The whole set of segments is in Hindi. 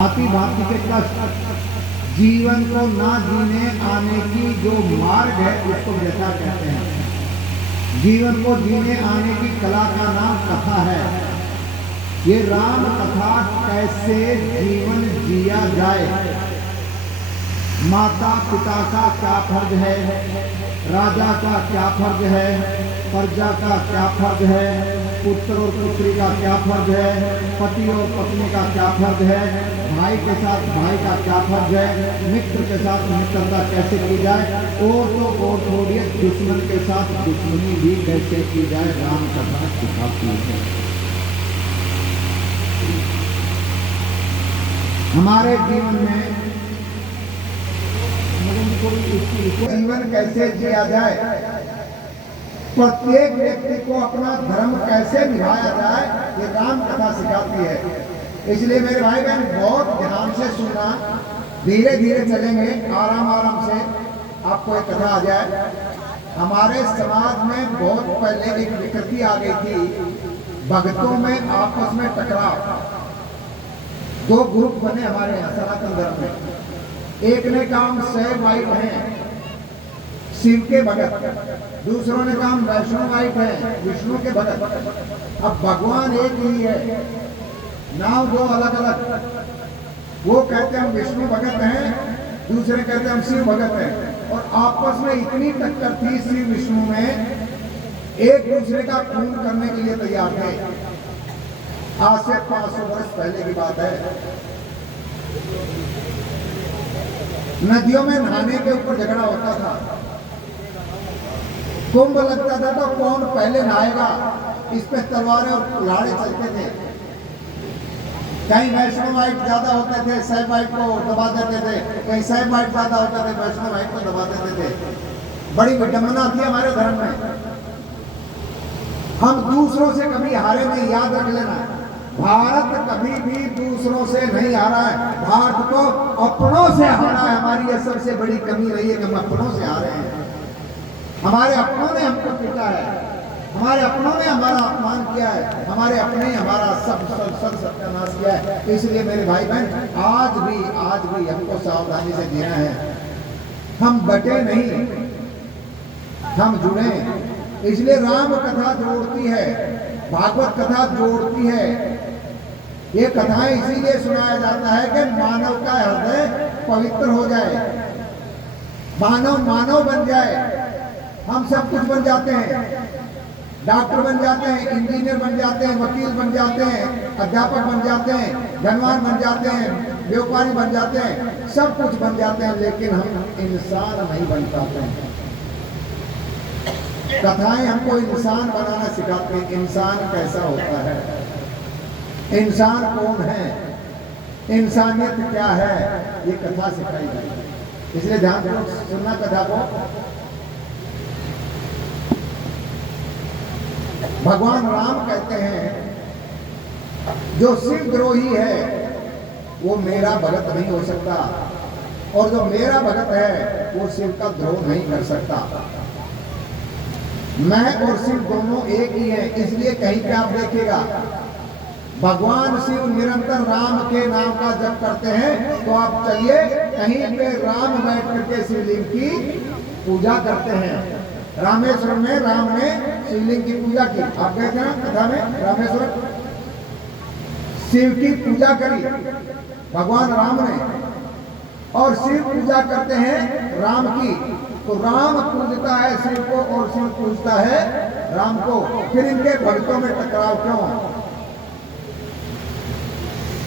भांति भांति के कष्ट, जीवन को ना जीने आने की जो मार्ग है उसको व्यथा कहते हैं। जीवन को जीने आने की कला का नाम कथा है। ये राम कथा कैसे जीवन जिया जाए, माता पिता का क्या फर्ज है, राजा का क्या फर्ज है, प्रजा का क्या फर्ज है, पुत्र और पुत्री का क्या फर्ज है, पति और पत्नी का क्या फर्ज है, भाई के साथ भाई का क्या फर्ज है, मित्र के साथ मित्रता कैसे की जाए, और तो और थोड़ी दुश्मन के साथ दुश्मनी भी कैसे की जाए, राम कथा सिखाती है। हमारे जीवन में जीवन कैसे जिया जाए, प्रत्येक व्यक्ति को अपना धर्म कैसे निभाया जाए, ये राम कथा सिखाती है। इसलिए मेरे भाई बहन बहुत ध्यान से सुनना, धीरे धीरे चलेंगे, आराम आराम से आपको एक कथा आ जाए। हमारे समाज में बहुत पहले एक विकृति आ गई थी, भक्तों में आपस में टकराव, दो ग्रुप बने हमारे यहाँ सनातन धर्म में। एक ने काम शैवाइट हैं, शिव के भगत, दूसरों ने काम वैष्णवाइट है, विष्णु के भगत। अब भगवान एक ही है, नाम दो अलग अलग। वो कहते हैं हम विष्णु भगत हैं, दूसरे कहते हैं हम शिव भगत हैं, और आपस में इतनी टक्कर थी शिव विष्णु में, एक दूसरे का खून करने के लिए तैयार थे। आज से 500 वर्ष पहले की बात है। नदियों में नहाने के ऊपर झगड़ा होता था, कुंभ लगता था तो कौन पहले नहाएगा, इस पे तलवारें और कुल्हाड़े चलते थे। कहीं वैष्णवाइट ज्यादा होते थे, शैवाइट को दबा देते थे, कहीं शैवाइट ज्यादा होते थे, वैष्णवाइट को दबा देते थे। बड़ी विडंबना थी हमारे धर्म में। हम दूसरों से कभी हारे नहीं, याद रख लेना। भारत कभी भी दूसरों से नहीं हारा है, भारत को अपनों से हारा है। हमारी यह सबसे बड़ी कमी रही है कि हम अपनों से हारे हैं। हमारे अपनों ने हमको पीटा है, हमारे अपनों ने हमारा अपमान किया है, हमारे अपने ही हमारा सब सत्यानाश किया है। इसलिए मेरे भाई बहन आज भी हमको सावधानी से जीना है। हम बटे नहीं, हम जुड़े। इसलिए राम कथा जोड़ती है, भागवत कथा जोड़ती है। ये कथाएं इसीलिए सुनाया जाता है कि मानव का हृदय पवित्र हो जाए, मानव बन जाए। हम सब कुछ बन जाते हैं, डॉक्टर बन जाते हैं, इंजीनियर बन जाते हैं, वकील बन जाते हैं, अध्यापक बन जाते हैं, धनवान बन जाते हैं, व्यापारी बन जाते हैं, सब कुछ बन जाते हैं, लेकिन हम इंसान नहीं बन पाते हैं। कथाएं हमको इंसान बनाना सिखाते हैं। इंसान कैसा होता है, इंसान कौन है, इंसानियत क्या है, ये कथा सिखाई जाती। इसलिए ध्यान से सुनना कथा को। भगवान राम कहते हैं जो शिव द्रोही है वो मेरा भगत नहीं हो सकता, और जो मेरा भगत है वो शिव का द्रोह नहीं कर सकता। मैं और शिव दोनों एक ही हैं। इसलिए कहीं पे आप देखिएगा भगवान शिव निरंतर राम के नाम का जप करते हैं, तो आप चलिए कहीं पे राम बैठ करके शिवलिंग की पूजा करते हैं। रामेश्वरम में राम ने शिवलिंग की पूजा की, आप गए थे ना कथा में। रामेश्वरम शिव की पूजा करी भगवान राम ने, और शिव पूजा करते हैं राम की। तो राम पूजता है शिव को और शिव पूजता है राम को, फिर इनके भक्तों में टकराव क्यों?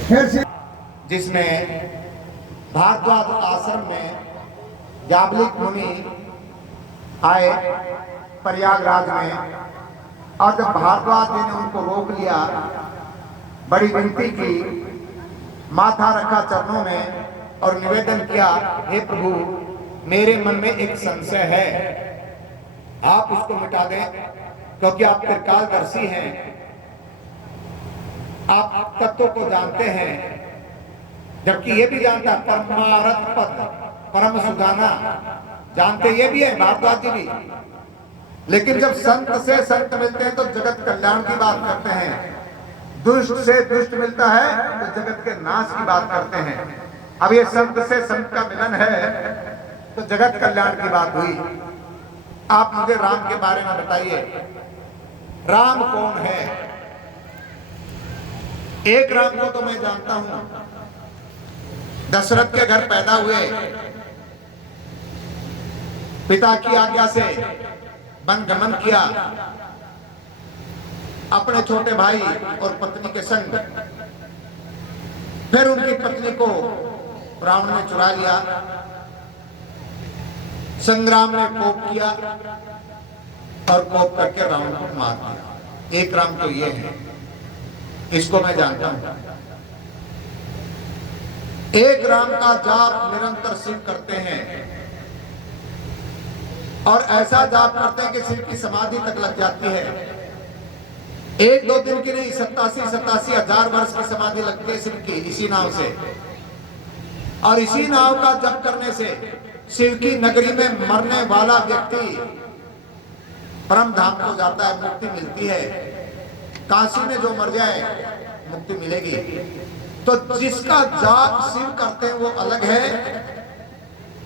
फिर जिसने भारद्वाज आश्रम में जाबलिक मुनि आए प्रयागराज में, और जब भारद्वाज जी ने उनको रोक लिया, बड़ी विनती की, माथा रखा चरणों में और निवेदन किया, हे प्रभु मेरे मन में एक संशय है, आप उसको मिटा दें, क्योंकि आप त्रिकालदर्शी हैं, आप तत्व को जानते हैं, जबकि ये भी जानता परमारथ पद परम सुदाना जानते ये भी है भारद्वाज जी भी। लेकिन जब संत से संत मिलते हैं तो जगत कल्याण की बात करते हैं, दुष्ट से दुष्ट मिलता है तो जगत के नाश की बात करते हैं। अब ये संत से संत का मिलन है तो जगत कल्याण की बात हुई। आप मुझे राम के बारे में बताइए, राम कौन है? एक राम को तो मैं जानता हूं, दशरथ के घर पैदा हुए, पिता की आज्ञा से वन गमन किया, अपने छोटे भाई और पत्नी के संग। फिर उनकी पत्नी को रावण ने चुरा लिया, संग्राम ने कोप किया और कोप करके रावण को मार दिया। एक राम तो ये है, इसको मैं जानता हूं। एक राम का जाप निरंतर शिव करते हैं और ऐसा जाप करते हैं कि शिव की समाधि तक लग जाती है। एक दो दिन की नहीं, 87 हजार वर्ष की समाधि लगती है शिव की इसी नाव से। और इसी नाव का जप करने से शिव की नगरी में मरने वाला व्यक्ति परम धाम को जाता है, मुक्ति मिलती है। काशी में जो मर जाए मुक्ति मिलेगी। तो जिसका जाप शिव करते हैं वो अलग है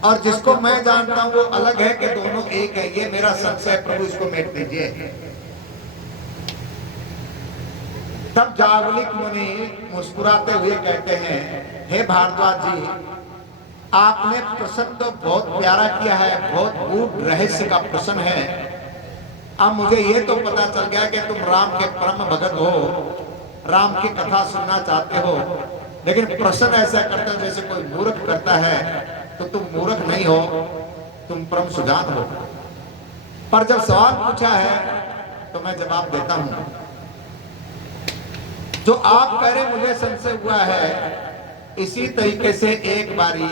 और जिसको मैं जानता हूं वो अलग है कि दोनों एक है। ये मेरा संशय, प्रभु इसको मेट दीजिए। तब जागलिक मुनि मुस्कुराते हुए कहते हैं, हे भारद्वाज जी, आपने प्रश्न तो बहुत प्यारा किया है, बहुत गूढ़ रहस्य का प्रश्न है। अब मुझे ये तो पता चल गया कि तुम राम के परम भगत हो, राम की कथा सुनना चाहते हो, लेकिन प्रश्न ऐसा करते हो जैसे कोई मूर्ख करता है। तो तुम मूर्ख नहीं हो, तुम परम सुजान हो। पर जब सवाल पूछा है तो मैं जवाब देता हूं। जो आप कह रहे मुझे संशय हुआ है, इसी तरीके से एक बारी